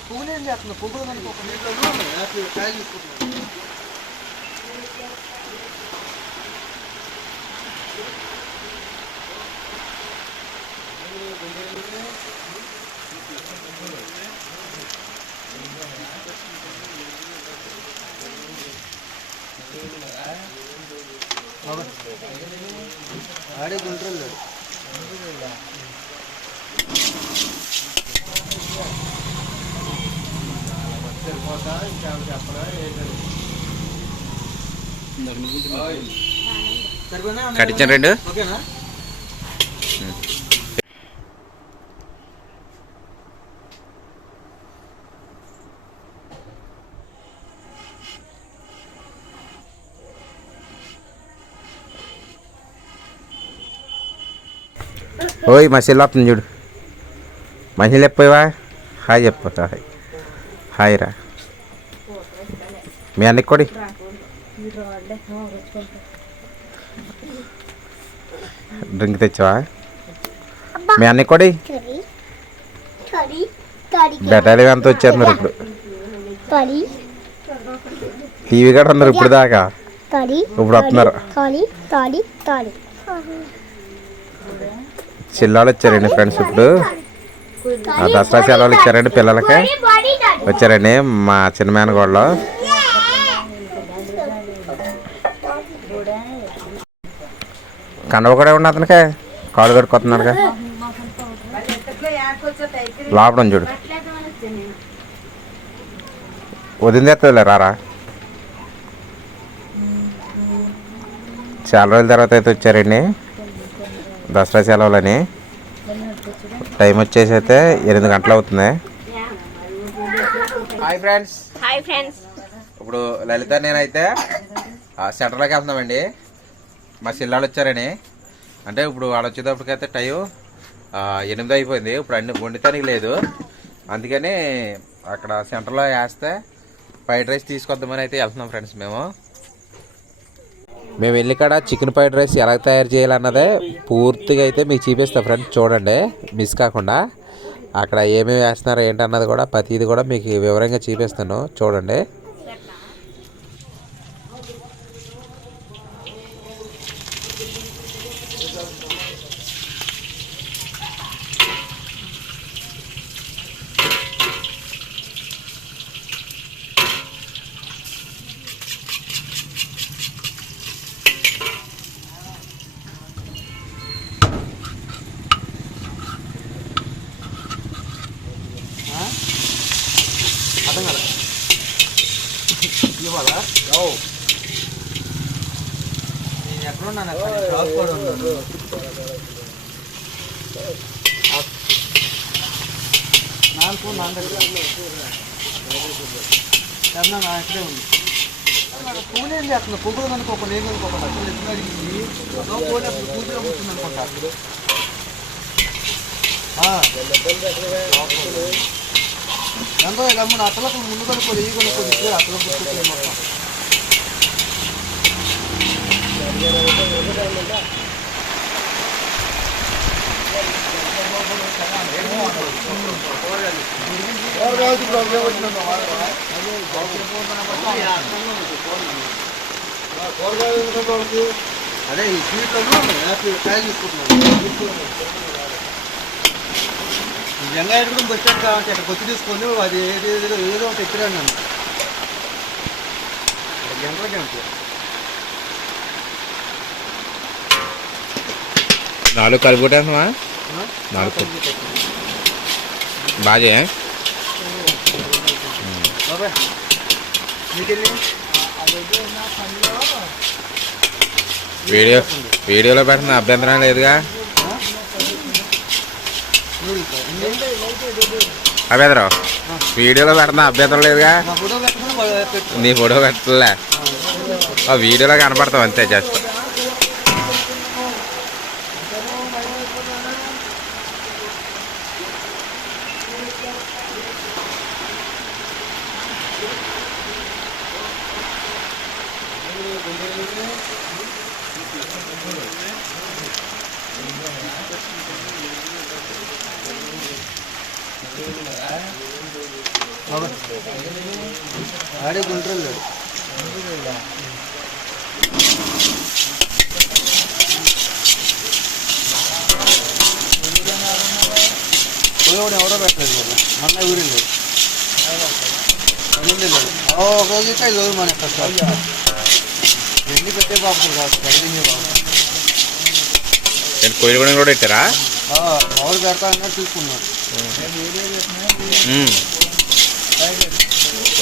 పువ్వులు ఏం చేస్తుంది పువ్వులు మనకి ఒక నీళ్ళు కాయలు తీసుకుంటున్నాను ఆడే గుంటూరులో సరిపోతా? ఇంకా చెప్పరా ఏంటని సరిపోయినా కట్టించాను రెండు. ఓకేనా? ఓయ్ మా చెల్లి వస్తుంది చూడు. మా చెల్లి చెప్పావా హాయ్ చెప్పు హాయ్. హాయ్ రా. మీ అన్నకి కొడి డ్రింక్ తెచ్చావా? మీ అన్నకి కొడి. బెటాలి అంతా వచ్చేస్తున్నారు ఇప్పుడు. Tori. టీవీ కూడా ఉన్నారు ఇప్పుడు దాకా. ఇప్పుడు వస్తున్నారు. చిల్లాలు వచ్చారండి ఫ్రెండ్స్ ఇప్పుడు. దసరా సెలవులు ఇచ్చారండి పిల్లలకి. వచ్చారండి మా చిన్న మేనగోళ్ళు. కండవ కూడా ఉన్న అతనికి. కాలు కడుక్కొస్తున్నాడుగా. లోపడం చూడు. ఉదయం తెస్తుందిలే రారా. చాలా రోజుల తర్వాత అయితే వచ్చారండి. దసరా సెలవులని. టైం వచ్చేసి అయితే ఎనిమిది గంటలు అవుతుంది. Hi friends. Hi friends. ఇప్పుడు లలిత నేనైతే ఆ సెంటర్లోకి వెళ్తున్నామండి. మా చిల్లాలు వచ్చారని. అంటే ఇప్పుడు వాళ్ళు వచ్చేటప్పటికైతే టైం ఎనిమిది అయిపోయింది. ఇప్పుడు అన్ని వండితానికి లేదు. అందుకని అక్కడ సెంటర్లో వేస్తే ఫ్రైడ్ రైస్ తీసుకొద్దామని అయితే వెళ్తున్నాం ఫ్రెండ్స్ మేము. మేము వెళ్ళి కాడ చికెన్ ఫ్రైడ్ రైస్ ఎలా తయారు చేయాలన్నదే పూర్తిగా అయితే మీకు చూపిస్తాం ఫ్రెండ్స్. చూడండి మిస్ కాకుండా అక్కడ ఏమేమి వేస్తున్నారో ఏంటన్నది కూడా ప్రతిది కూడా మీకు వివరంగా చూపిస్తాను. చూడండి. అర్థం కదా ఇవ్వాలా? నేను ఎక్కడున్నాను అక్కడ షాప్ కూడా ఉన్నాను. దగ్గర. కన్నా నా ఇక్కడే ఉంది. పువ్వులు ఏం చేస్తున్నా పువ్వులు కనుకోక నేను కనుకోకుండా అసలు ఎత్తున అడిగింది. పోనీ అసలు కూతురు కూర్చుంది అనుకుంటా. ఎంతో గమ్మున అతలకు ముందు కనుక్కోదు ఈ కనుక్కోదు ఇప్పుడే అతలు పుట్టుకోలేదు మొత్తం అదే ఈ స్వీట్లను యాపిల్ కాయలు తీసుకుంటున్నాను కూడా బస్ స్టాండ్ కావాలి అక్కడ కొత్త తీసుకొని అది ఏది ఏదో ఏదో ఒకటి ఎత్తిరాను నన్ను. నాలుగు కలుపుకుంటామా నాలుగు బాగా వీడియో వీడియోలో పెట్టిన అభ్యంతరం లేదుగా. అభ్యతరావు వీడియోలో పెడతా అభ్యంతరం లేదుగా? నీ ఫోటో పెట్టలే. ఆ వీడియోలో కనపడతాం అంతే జస్ట్ ఆడే గుంటలు పోయేవాడు ఎవడో పెట్టలేదు కదా మొన్న ఓ, ఒక రోజు అయితే ఐదు రోజులు మన కష్టాలు ఎన్ని పెట్టే బాబులు కాదు పెద్దది బాబు నేను కోయిలు కూడా కూడా పెట్టారా? ఎవరు పెడతా అన్నట్టు తీసుకున్నారు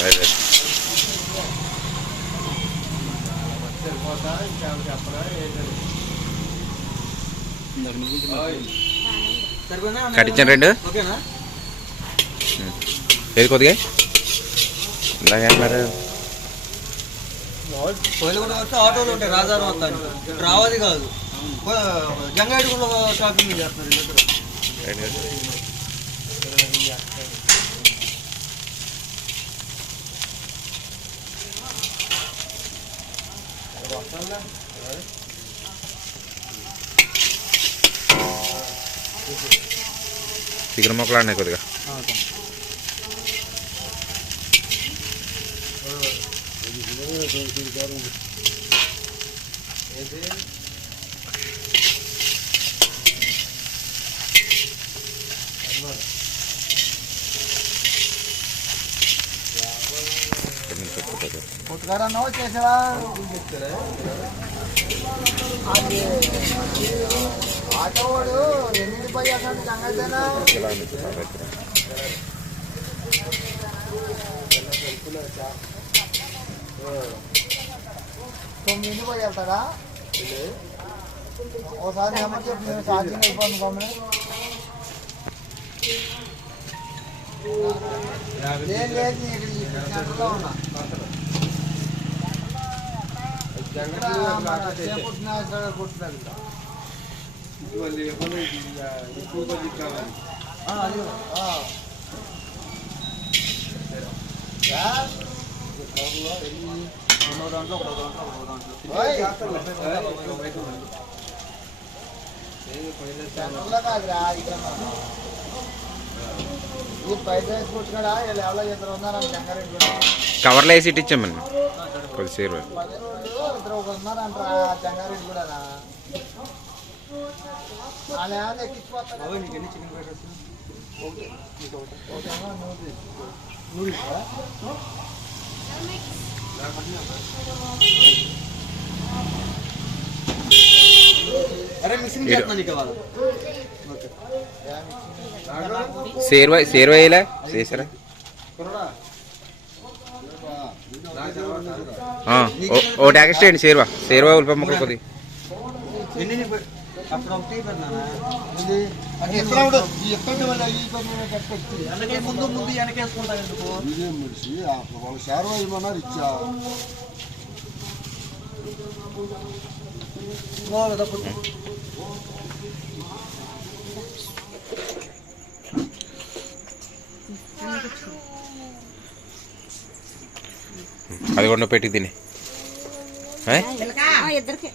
సరే. కట్టించాను రెండు ఓకేనా ఏది కొద్దిగా ఇందాక ఏమన్నారు కోయిలగూడ వస్తే ఆటోలు ఉంటాయి రాజారం వస్తాను రావది కాదు. జంగాడి కూడా షాపింగ్ చేస్తున్నారు వీళ్ళిద్దరు. చికెన్ మొక్కలు అన్నాయి కొద్దిగా పుట్టుకాడన్నావా చేసారా ఆటోవాడు ఎన్నింటి పోయి అసలు సంగతేనా తొమ్మిది పోయి వెళ్తాడా? ఒకసారి నెంబర్ చెప్పి నేను ఛార్జింగ్ అయిపోయింది కొమ్మని లేదు లేదు ఇక్కడ ఉన్నా ఇక్కడ మన చేపట్టిన ఇక్కడ కొట్టుతాడు. ఆ, అది కూడా. ఆ. యా? రెండో దాంట్లో ఒకటో దాంట్లో ఒకటో దాంట్లో. ఓయ్. సెంటర్లో కాదురా, ఇక్కడ కవర్లో వేసి ఇట్టించామని కొద్దిసేపు పది రోజులు ఇద్దరు ఒకరు ఉన్నారంటారా జంగారెడ్డి కూడా వాళ్ళు సేరువా సేరువా వేయలే చేసారా ఆ, ఓ- ఒకటి ఎక్స్ట్రా కొద్ది ఇచ్చా అది కూడా పెట్టి తిని? ఇద్దరికి